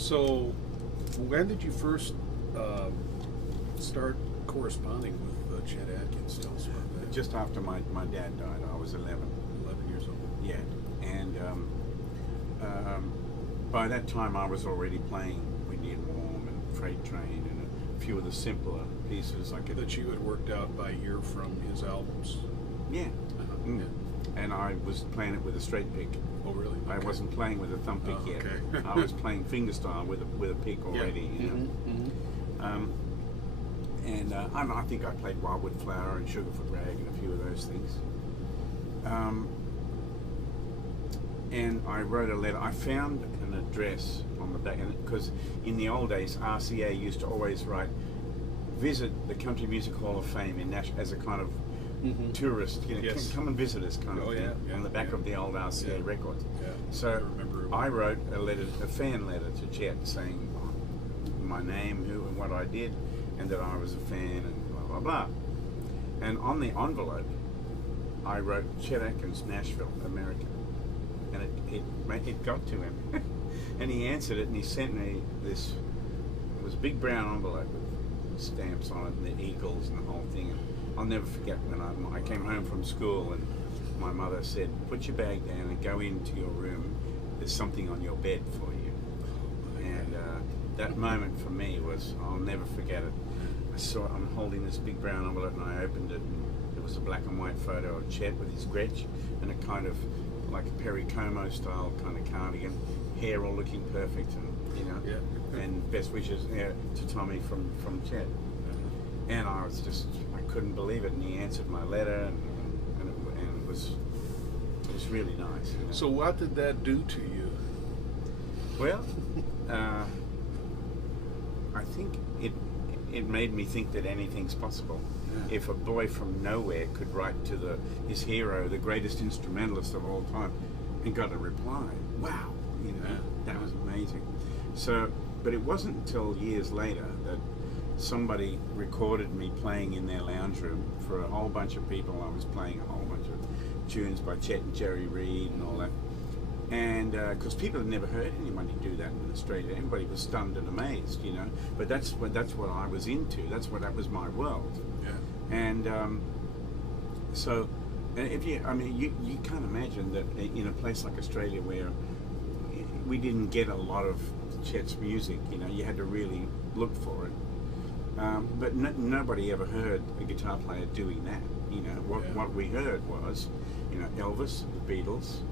So, when did you first start corresponding with Chet Atkins? Tell us about that. Just after my dad died, I was 11. 11 years old. Yeah, and by that time I was already playing Windy and Warm and Freight Train and a few of the simpler pieces like That you had worked out by ear from his albums. Yeah. Yeah. And I was playing it with a straight pick. Oh, really? I Okay. wasn't playing with a thumb pick yet. Okay. I was playing fingerstyle with a pick already. Yeah. You know. And I think I played Wildwood Flower and Sugarfoot Rag and a few of those things. And I wrote a letter. I found an address on the back, because in the old days, RCA used to always write, visit the Country Music Hall of Fame in Nashville as a kind of tourist, you know, Yes. come and visit us kind of thing, yeah, on the back of the old RCA records. Yeah. So remember. I wrote a fan letter to Chet saying my name, who and what I did, and that I was a fan and blah blah blah. And on the envelope, I wrote Chet Atkins, Nashville, America, and it got to him, and he answered it, and he sent me this. It was a big brown envelope with stamps on it and the eagles and the whole thing. And I'll never forget when I came home from school and my mother said, "Put your bag down and go into your room. There's something on your bed for you." And that moment for me was, I'll never forget it. I'm holding this big brown envelope and I opened it and it was a black and white photo of Chet with his Gretsch and a kind of like a Perry Como style kind of cardigan, hair all looking perfect, and you know, and best wishes to Tommy from Chet. And I was just, I couldn't believe it, and he answered my letter, and it was really nice. You know? So what did that do to you? Well, I think it made me think that anything's possible. Yeah. If a boy from nowhere could write to his hero, the greatest instrumentalist of all time, and got a reply, wow, you know, that was amazing. So, but it wasn't until years later that somebody recorded me playing in their lounge room for a whole bunch of people. I was playing a whole bunch of tunes by Chet and Jerry Reed and all that. And because people had never heard anybody do that in Australia, everybody was stunned and amazed, you know. But that's what I was into. That was my world. Yeah. And so, if you can't imagine that in a place like Australia where we didn't get a lot of Chet's music, you know, you had to really look for it. But nobody ever heard a guitar player doing that. You know, what we heard was, you know, Elvis, the Beatles.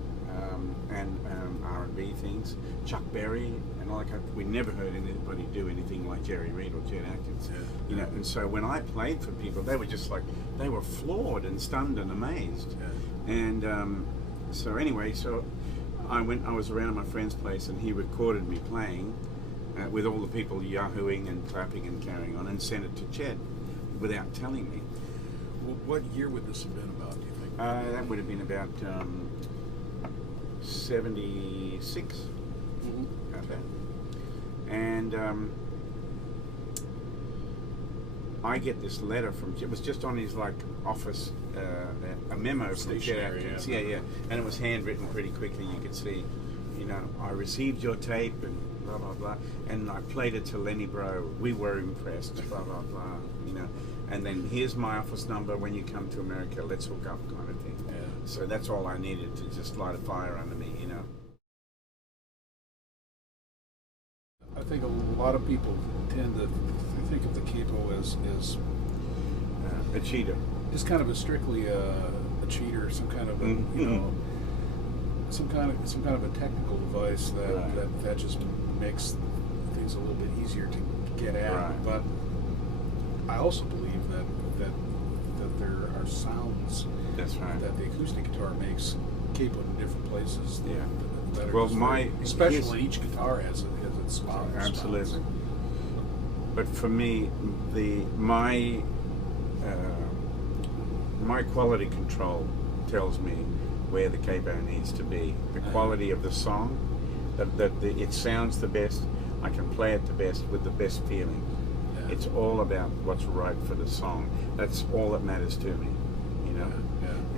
And R&B things, Chuck Berry and all that kind of, we never heard anybody do anything like Jerry Reed or Chet Atkins. You know, and so when I played for people, they were just like, they were floored and stunned and amazed. And so anyway, so I was around at my friend's place and he recorded me playing with all the people yahooing and clapping and carrying on, and sent it to Chet without telling me. Well, what year would this have been about, do you think? That would have been about 76, about that. And I get this letter from, it was just on his like office, a memo from Chet Atkins. Yeah. And it was handwritten pretty quickly. You could see, you know, I received your tape and blah blah blah, and I played it to Lenny Bro. We were impressed. Blah blah blah. You know, and then here's my office number. When you come to America, let's hook up, kind of thing. So that's all I needed to just light a fire under me, you know. I think a lot of people tend to think of the Capo as a cheater. Just kind of strictly a cheater, some kind of a, you know, some kind of a technical device that just makes things a little bit easier to get at. Right. But I also believe that there are sounds. That's right. That the acoustic guitar makes Capo in different places. That well, especially each guitar has its spot. Absolutely. But for me, my quality control tells me where the Capo needs to be. The quality of the song, that it sounds the best. I can play it the best with the best feeling. It's all about what's right for the song. That's all that matters to me, you know.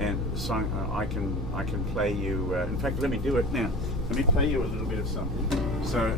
and so I can play you. In fact, let me do it now. Let me play you a little bit of something. So.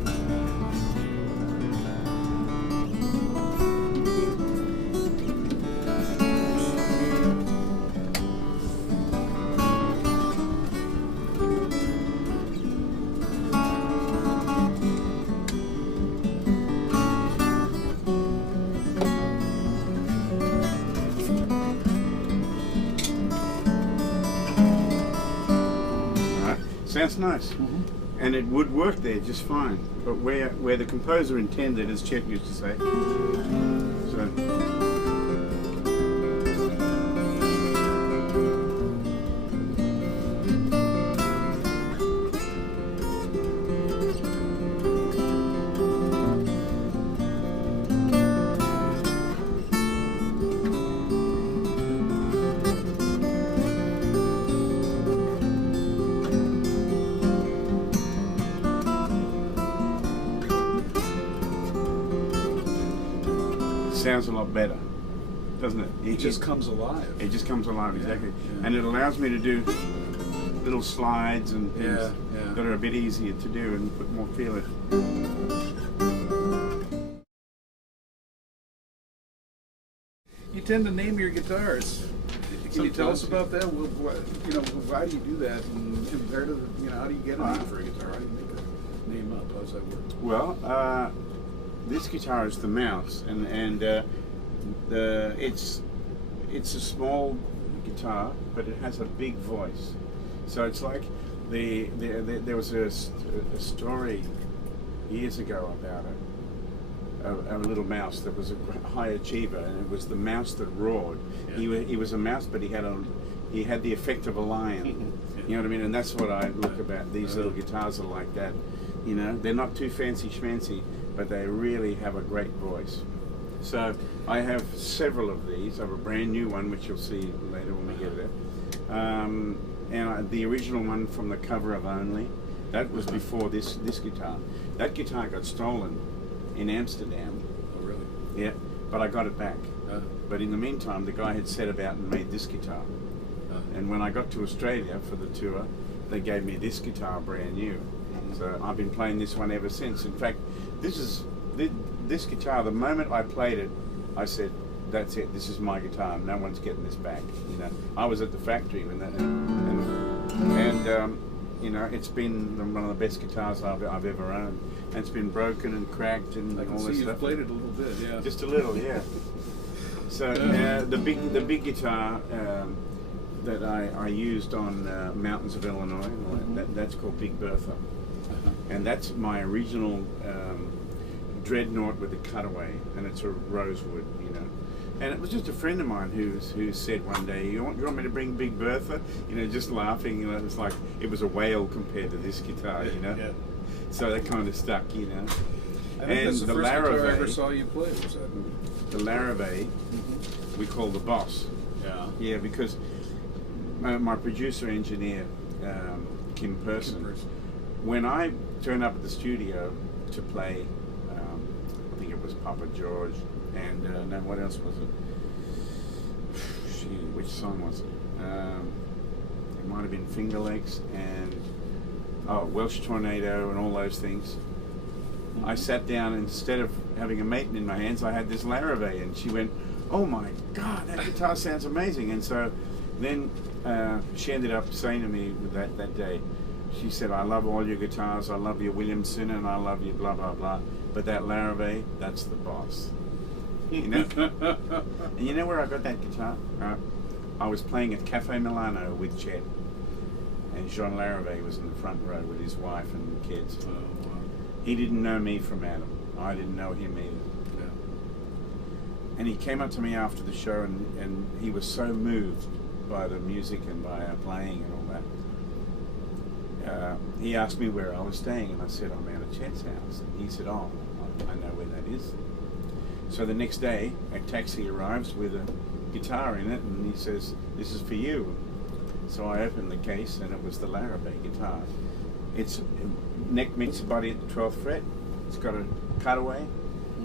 Sounds nice, and it would work there just fine. But where the composer intended, as Chet used to say. So. Sounds a lot better, doesn't it? It just comes alive. It just comes alive, exactly. Yeah. And it allows me to do little slides and things that are a bit easier to do and put more feel in. You tend to name your guitars. Can you tell us about that? Why do you do that? And compared to how do you get a name for a guitar? How do you make a name up? How does that work? Well, this guitar is the Mouse, and it's a small guitar, but it has a big voice. So it's like there was a story years ago about a little mouse that was a high achiever, and it was the mouse that roared. Yeah. He was a mouse, but he had the effect of a lion. Yeah. You know what I mean? And that's what I look about. These little guitars are like that. You know, they're not too fancy schmancy, but they really have a great voice. So I have several of these. I have a brand new one, which you'll see later when we get there. The original one from the cover of Only, that was before this guitar. That guitar got stolen in Amsterdam. Oh, really? Yeah, but I got it back. But in the meantime, the guy had set about and made this guitar. And when I got to Australia for the tour, they gave me this guitar brand new. So I've been playing this one ever since. In fact, this guitar, the moment I played it, I said, that's it, this is my guitar, no one's getting this back. You know, I was at the factory when that, and you know, it's been one of the best guitars I've ever owned. And it's been broken and cracked and all this stuff. You've played it a little bit, yeah. Just a little, yeah. So the big guitar that I used on Mountains of Illinois, that's called Big Bertha. And that's my original dreadnought with a cutaway, and it's a rosewood, you know. And it was just a friend of mine who said one day, you want me to bring Big Bertha? You know, just laughing, you know, it was like, it was a whale compared to this guitar, you know. Yeah. So that kind of stuck, you know. I think that's the first guitar I ever saw you play, was that? The Larrabee, we call the Boss. Yeah. Yeah, because my producer engineer, Kim Person, when I turned up at the studio to play, I think it was Papa George, and no, what else was it? Which song was it? It might have been Finger Lakes and Welsh Tornado and all those things. I sat down, and instead of having a Maiden in my hands, I had this Larrabee, and she went, "Oh my God, that guitar sounds amazing!" And so then she ended up saying to me that day, she said, "I love all your guitars, I love your Williamson, and I love your blah blah blah, but that Larrabee, that's the boss." You know? And you know where I got that guitar? I was playing at Cafe Milano with Chet, and Jean Larrabee was in the front row with his wife and kids. Oh, wow. He didn't know me from Adam. I didn't know him either. Yeah. And he came up to me after the show, and he was so moved by the music and by our playing and all that. He asked me where I was staying, and I said, "I'm out at Chet's house." And he said, "Oh, I know where that is." So the next day, a taxi arrives with a guitar in it, and he says, "This is for you." So I opened the case, and it was the Larrabee guitar. It's neck mixer body at the 12th fret. It's got a cutaway,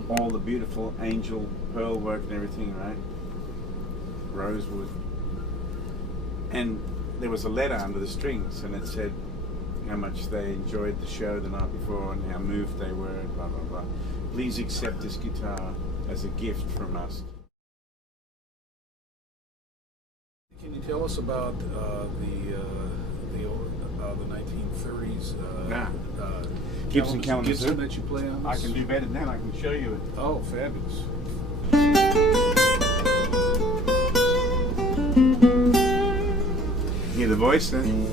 all the beautiful angel pearl work and everything, right? Rosewood. And there was a letter under the strings, and it said how much they enjoyed the show the night before and how moved they were, blah, blah, blah. Please accept this guitar as a gift from us. Can you tell us about the 1930s Gibson Kalamazoo. Gibson that you play on? I can do better than that. I can show you it. Oh, fabulous. Hear the voice then?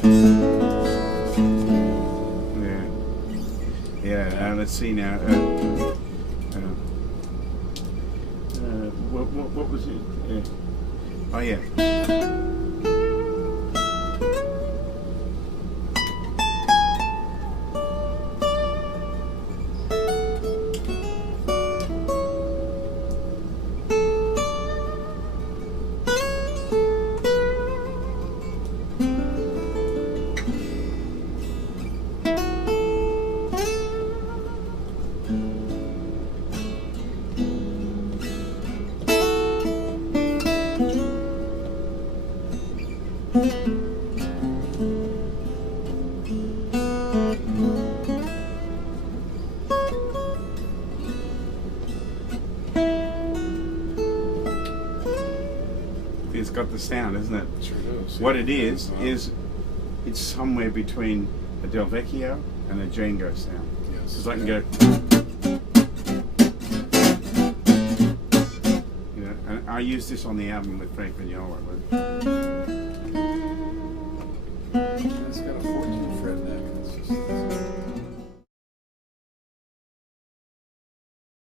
Yeah. Let's see now. What was it? Oh yeah. It's got the sound, isn't it? Sure does. What it is it's somewhere between a Del Vecchio and a Django sound. Yes. Because I can go, you know, and I used this on the album with Frank Vignola. It's got a